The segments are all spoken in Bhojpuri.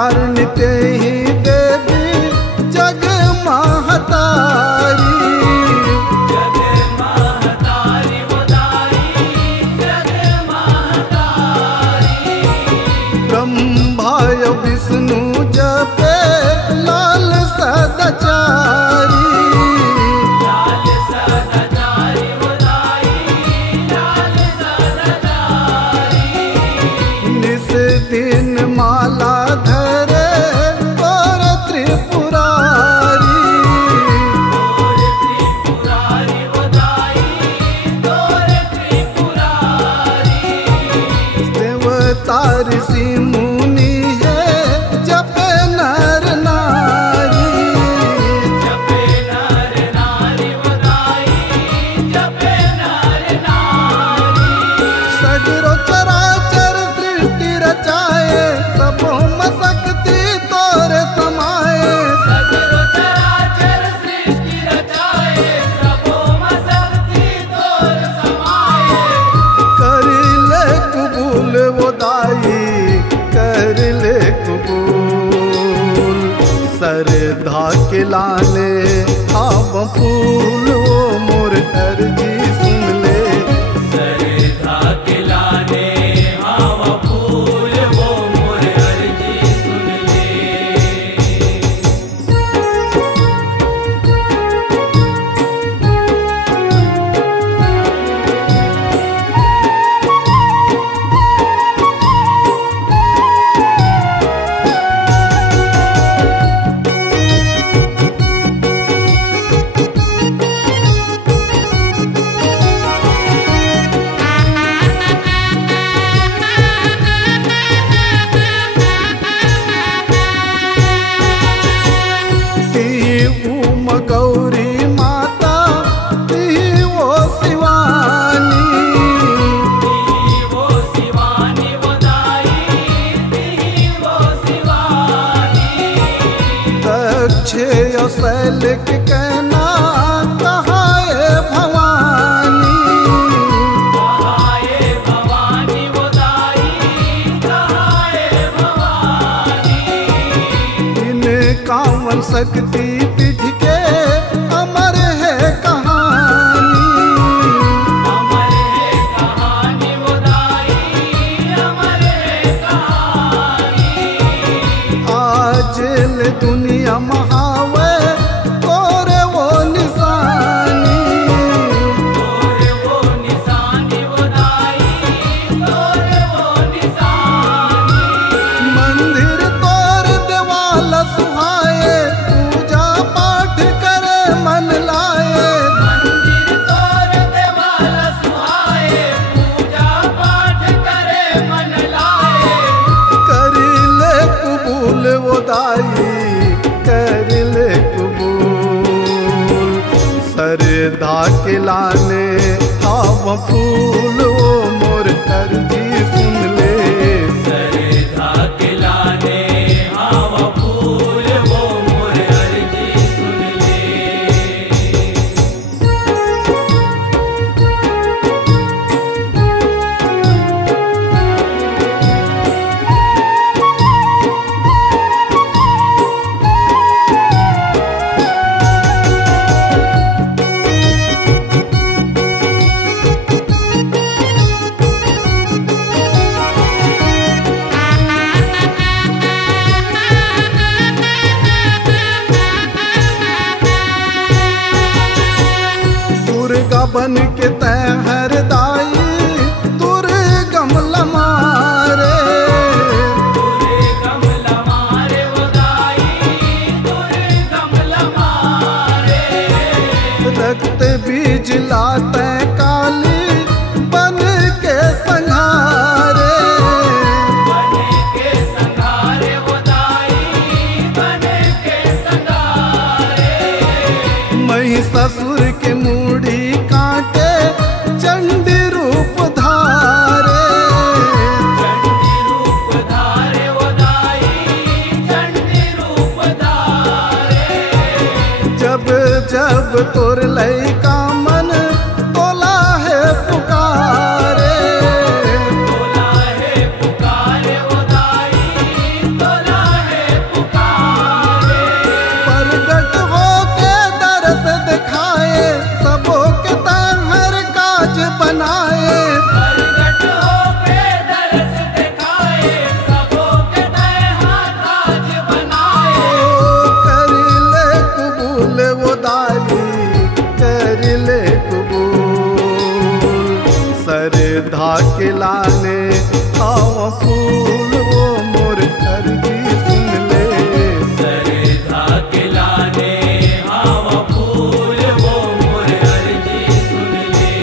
कारण ते ही देवी जग महतारी। जग महतारी उदाई, जग महतारी। ब्रह्माय विष्णु जपे लाल सदाचारी। लाल सदाचारी उदाई, लाल सदाचारी। निस दिन माला धरे और त्रिपुरारी। तोर त्रिपुरारी उदाई, तोर त्रिपुरारी। देवता ऋषि मुनि है जपे नर नारी। जपे नर नारी उदाई, जपे नर नारी। सगरो चराचर सृष्टि रचाए, सबो शक्ति तोरे समाए। सगरो चराचर सृष्टि रचाए, सबोम शक्ति तोर समाए। कर ले कबूल वो दाई, कर ले कबूल। सरधा के लाने आव फूल, वो मोर अर्जी सुन ले। सरधा के लाने आव फूल, वो मोर अर्जी सुन ले। ती उम गौरी माता, ती वो शिवानी। वो शिवानी उदाई, वो शिवानी। दक्ष शैल के कहना कहाए भवानी। कहाए भवानी उदाई, कहाए भवानी। इन कावन शक्ति पीठ के अमर है कहानी। अमर है कहानी उदाई, अमर है कहानी। आज ले दुनिया महावे तोरे वो निशानी। तोरे वो निशानी उदाई, तोरे वो निशानी। मंदिर तोर देवाल सुहाए, पूजा पाठ करे मन लाए। मंदिर तोर देवाल सुहाए, पूजा पाठ करे मन लाए। कर ले कबूल वो दाई, कर ले कबूल। सरधा के लाने आव फूल, वो मोर अर्जी सुन ले। सरधा के लाने आव फूल, वो मोर अर्जी सुन ले। दुर्गा बन के तय हर दाई, दुर्गम लमारे। तोरे कमला मारे उदाई, तोरे कमला मारे। रक्त बीज लाते काली बन के संहारे। बने के संघारे उदाई, बने के संघारे। महिषासुर के मूड़ी काटे, चंडी रूप धारे। चंडी रूप धारे उदाई, चंडी रूप धारे। जब जब तोर लैका मन तोला है पुकारे। तोला है पुकारे उदाई, तोला है के लाने आवा फूल वो मोर अर्जी सुन ले। सरधा के लाने आवा फूल वो मोर अर्जी सुन ले।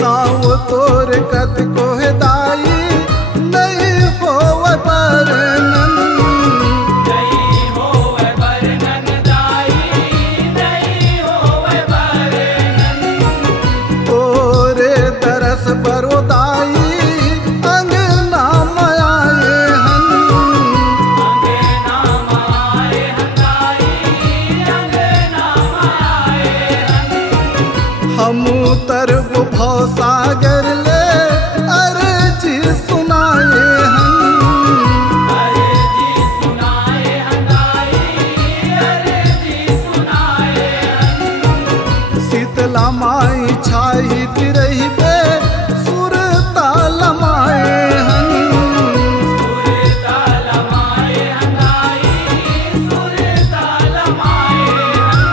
नाव तोर कत को दाई नहीं होव बरनन। नहीं होवे बरनन दाई, नहीं होवे बरनन। तोरे तरस बरो दाई अंगना माए हन। अंगे नाम आए हंगाई, अंगे नाम आए हन। हम तरब भव सागर ले अर्जी सुनाए हन। अर्जी सुनाए हंगाई, अर्जी सुनाए हन। शीतला माई छाई तिरही पे सुर ताल माए हन। सुर ताल माए हंगाई, सुर ताल माए हन।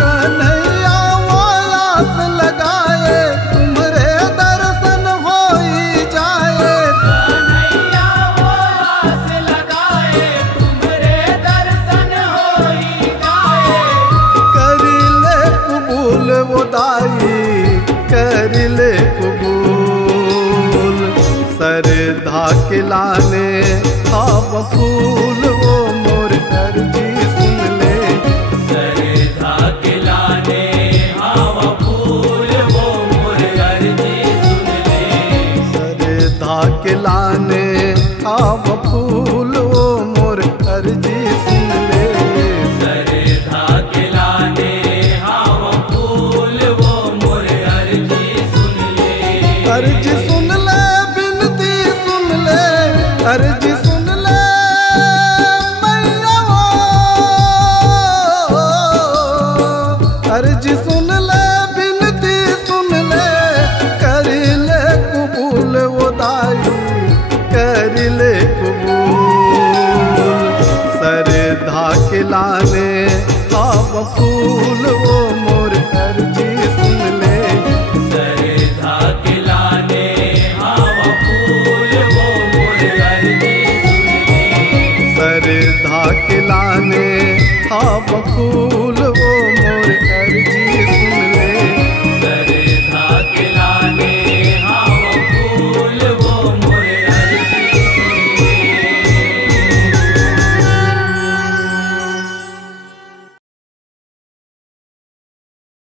कन्हैया वायास लगाए तुम्हारे दर्शन होई जाए। कन्हैया वो आस लगाए, तुम्हारे दर्शन होई जाए। करिले कबूल वो दाई करिले कबूल। सरधा के लाने आव फूल वो मोर अर्जी सुन ले। सरधा के लाने आवा फूल वो मोर अर्जी सुन ले। सरधा के लाने आव फूल वो मोर अर्जी सुन ले। सरधा के लाने आवा फूल वो मोर अर्जी सुन ले। अर्जी सुन ले बिनती सुन ले अर्जी सुन ले मैया वो। अर्जी सुन ले बिनती सुन ले कर ले कबूल वो दाई कर ले कबूल। सरधा के लाने आव फूल